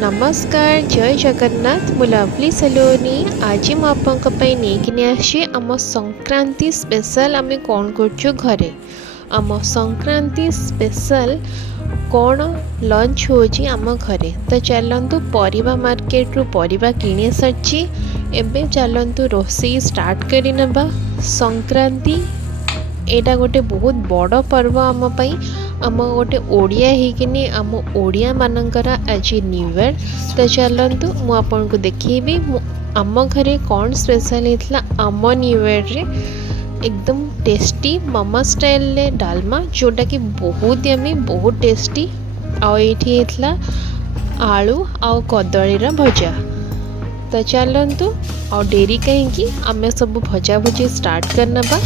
नमस्कार जय जगन्नाथ मु लवली सलोनी आज मु आपंकपाई नेकिनी आसी आम संक्रांति स्पेशल आम कौन करछु घरे आम संक्रांति स्पेशल कौन लंच होची आम घरे तो चलतु परिबा मार्केट रु परिबा किणी सारी एबे चलतु रोषेई स्टार्ट करि नेबा। संक्रांति एटा गोटे बहुत बड़ पर्व आम पाई आम गोटे ओडिया होकिनी आम ओडिया मानकर आज न्यू ईयर तो चलतु मु आपन को देखिए आम घरे कौन स्पेशल होता आम न्यू ईयर रे एकदम टेस्टी मामा स्टाइल ले डालमा जोटा कि बहुत यमी बहुत टेस्टी आठी होता आलू आ कदली भजा। तो चलतु आ डेरी कहीं आम सब भजा भुजी स्टार्ट करना।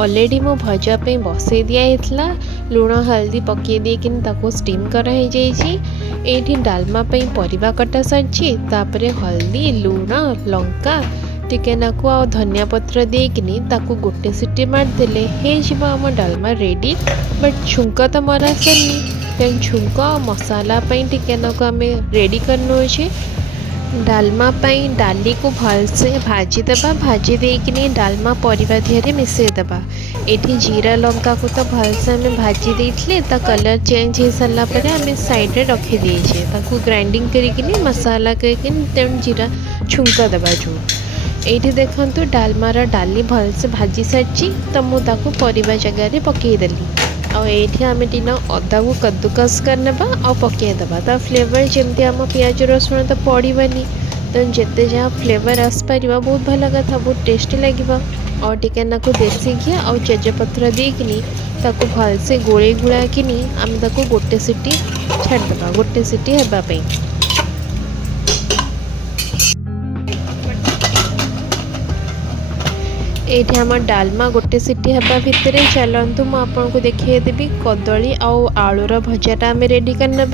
ऑलरेडी मो भजा पे बसई दिया लुण हल्दी पकई दी स्टीम कराई जाइए। डालमा पे परिबा कटा सारी तापर हल्दी लुण लंका टिके नाकु आ धनिया पत्र देकिनी ताकू गोटे सीटी मारदेले हो आम डालमा रेडी। बट छुंक तो मरा सरनी तेन छुंक मसाला टिके नाकु आम रेडी करने डालमा पाई डाली को भलसे भाजीदेबा भाजी देकिनी डालमा परिबा दिहरे मिसेदेबा। एठी जीरा लंका को तो भलसे आम भाजी देइथिले ता कलर चेंज हो सारा पर आम साइड रे रखी देइछे ताकू ग्राइंडिंग करिकिनी मसाला करिकिनी तेन जीरा छुंक देबा जो एठी देखंतु डालमार डाली भलसे भाजी सारी तो मु ताकू परिबा जगह रे पकई देली आठी आम टी अदा को कद्दूकस करने आ पकईदेबा ता फ्लेवर जमती आम पियाज रसुण तो पड़ानी तो जिते जहाँ फ्लेवर आसपार बहुत भल कथा बहुत टेस्टी लगे और टिके नाकु देसी घी आ तेजपत्र देकिनी ताकू भलसे गोले गुड़ा किनी आम ताकू गोटे सीटी छाड़देबा गोटे सीटी हेबापई। एठी आम डालमा गोटे सीटी हवा भितर चलतु मुझे देखिए देवी कदली आलूर भजाटा आम रेडी करने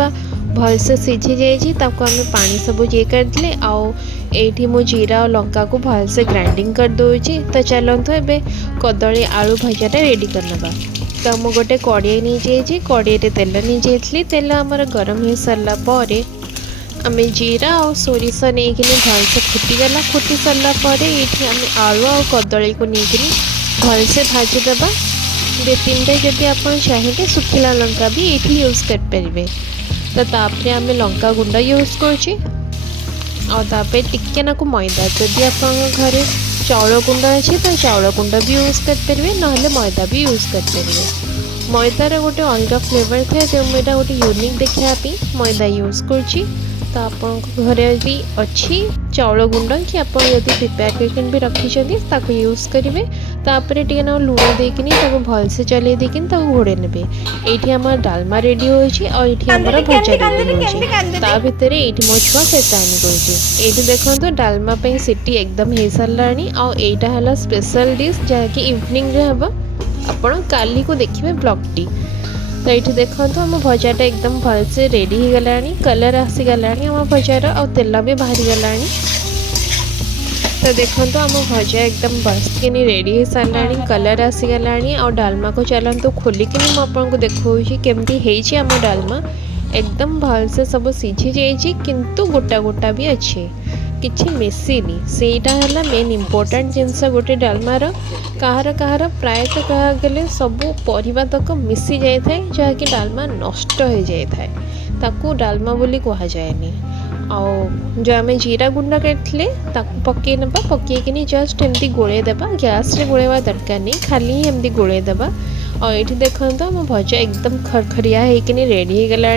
भलसे सीझी जाइए ताको आम पानी सब ये करदे आठी मु जीरा और लंका को भलसे ग्राइंडिंग कर दूची। तो चलतु एबे कदली आलू भजाटा रेडी करने तो मु गोटे कड़े नहीं जाइए कड़े तेल नहीं जाइए तेल आमर गरम हो सारा पर आम जीरा और सोरिष नहीं भलसे फुटीगला फुटी सारापर ये आम आलू और कदली को लेकिन भलसे भाजीदेबा। दे तीन जदि आप चाहिए सुखिला लंका भी ये यूज करें तो तापर आम लंका गुंड यूज कर टिके नाकु मैदा जदि आप घरे चाउल गुंड अच्छे तो चाउल गुंड भी यूज करेंगे ना मैदा भी यूज करेंगे। मैदार गोटे अलग फ्लेवर थाए तो मुझे गोटे यूनिक देखापी मैदा यूज कर तो आप घरे यदि अच्छी चाउल गुंड कि आप प्रिपेयर करके भी रखी यूज करेंगे तापर टे ना लुण देकिनी भलसे चल देकिन घोड़े ने ये आम डालमा रेडी होमर भजा रेडी हो भितर ये मो छुआ फेतानी कर देखो डालमा सीटी एकदम हो सारा है स्पेशल डिश जहाँकि इवनिंग हम आपण काली को देखिए ब्लॉग टी। तो ये देखो आम भजाटा एकदम भलसे रेडी हो गला कलर आसीगला आम भजार आ तेल भी बाहरी गला। तो देखो आम भजा एकदम बसकिनी रेडी हो सारा कलर आसीगला और डालमा को चलतु खोलिकी मुझे देखा केमती आम डालमा एकदम भलसे सब सीझी जाइए किंतु गोटा गोटा भी अच्छे किसी मिसीनी सेटा है मेन इम्पोर्टाट जिनस गोटे डालमार कहार कहार प्रायतः कहा गले सब परिबा तक मिसी जाए जहाँकि डालमा नष्ट हो जाए ताकू डालमा बोली कह जाएनी। जो आम जीरा गुंड करते पकई ना पकईकिनी जस्ट एमती गोले देबा गैस रे गोलेवा दरकार नहीं खाली एमती गोले देबा और ये देखो आम भजा एकदम खरखरिया होकिनी रेडी हो गला।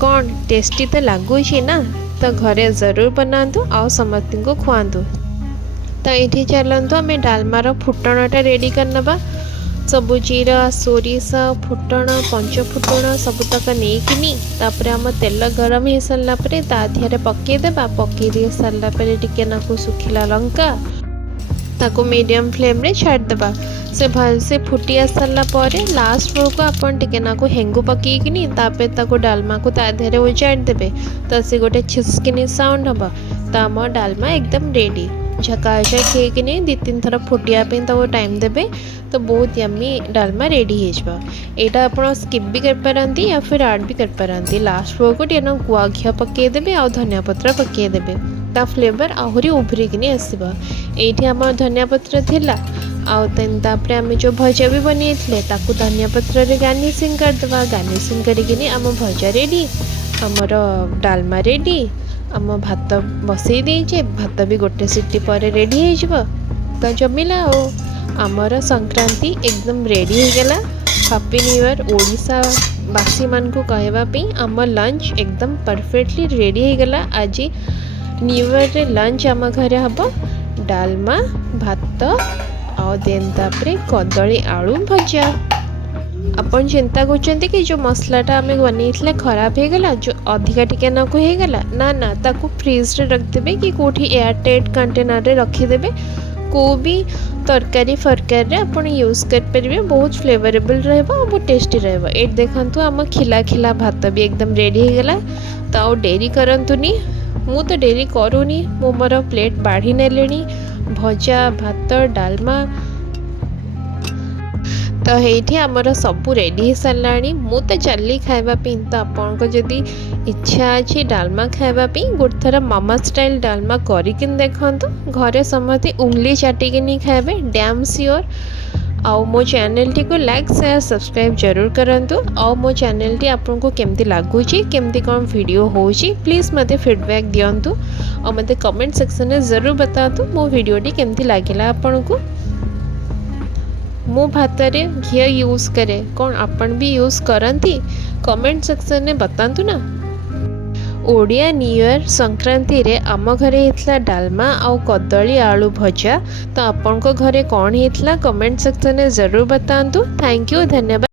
कौन टेस्टी तो लगुच ना तो घरे जरूर बनातु आ समस्त को खुआतु। तो ये चलतु आम डालमार फुटणटा रेडी करना सबू जीरा सोरिष फुटण पंच फुटण सबुतक नहीं आम तेल गरम हो सारा देहरे पकईदेबा पकई दे सारा टिके नाकु सुखिला लंका ताकू मीडियम फ्लेम रे छाड़देबा से भलसे फुटी आ सारा पर लास्ट बेलू आपन टिके नाकु हेंगु पकईकिनी तापर डालमा को देहरे उजाड़ देबे तो से गोटे छिसकिनी साउंड हम तो आम डालमा एकदम रेडी। झकाझक ହେଇକିନି 2-3 थर फुटिया तब टाइम देबे तो बहुत यम्मी डालमा रेडी हो एटा आप स्किप भी कर पारंती या फिर ऐड भी कर पारंती। लास्ट को टे गुआ घी पकईदेवे आ धनिया पत्र पकईदेवे ता फ्लेवर आहरी उभरिकिनी आसब। ये आम धनिया पत्र थिला आउर आम जो भजा भी बनी धनिया पत्र रे गार्निशिंग करदे गार्निशिंग करिकिनी आम भजा रेडी आमर डालमा रेडी आम भात बसई देचे भात भी गोटे सीटी पर रेडी हो तो जमिला आमर संक्रांति एकदम रेडी हो गला। हैप्पी न्यू ईयर ओडिशा बासी मान को कहवापी आम लंच एकदम परफेक्टली रेडी हो गला। आज न्यू ईयर रे लंच आम घरे हम डालमा भात आ देन तापरे कदली आलू भजा। अपन चिंता करछन्ती कि जो मसलाटा आम बनई खराब हो गला जो अधिका टिके न को हो गला ना ना ताकू फ्रिज रे रख देबे कि कोठी एयर टाइट कंटेनर रे रखी देबे को भी तरकारी फरकारी रे अपन यूज कर परिबे बहुत फ्लेवरेबल रहबो बहुत टेस्टी रहबो। ए देखंतु आम खिला खिला भात भी एकदम रेडी हो गला तो डेरी करंतुनी मु तो डेरी करूनी मु मोर प्लेट बाढ़ी नेलेनी भजा भात डालमा तो ये आमर सबू रेडी हो सारे मु तो चली खावापी तो आपन को जदि इच्छा अच्छी डालमा खावापी गोटे थर मामा स्टाइल डालमा करके देखु घरे समझे उंगली चाटिकी खाए डैम श्योर। आउ मो चैनल टी को लाइक शेयर सब्सक्राइब जरूर करंतु। आउ मो चैनल टी आपन को केमती लगुच केमती कौन वीडियो होची प्लीज मते फीडबैक दियंतु और मते कमेंट सेक्शन में जरूर बतातु मो वीडियो टी केमती लागिला आपन को। मो भात रे घी यूज करे कौन आपन भी यूज करती कमेंट सेक्शन में बतातु ना। ओडिया न्यू ईयर संक्रांति रे आम घरे हेतला डालमा आउ कदली आलू भजा तो आपन को घरे कौन हेतला कमेंट सेक्शन में जरूर बतातु। थैंक यू धन्यवाद।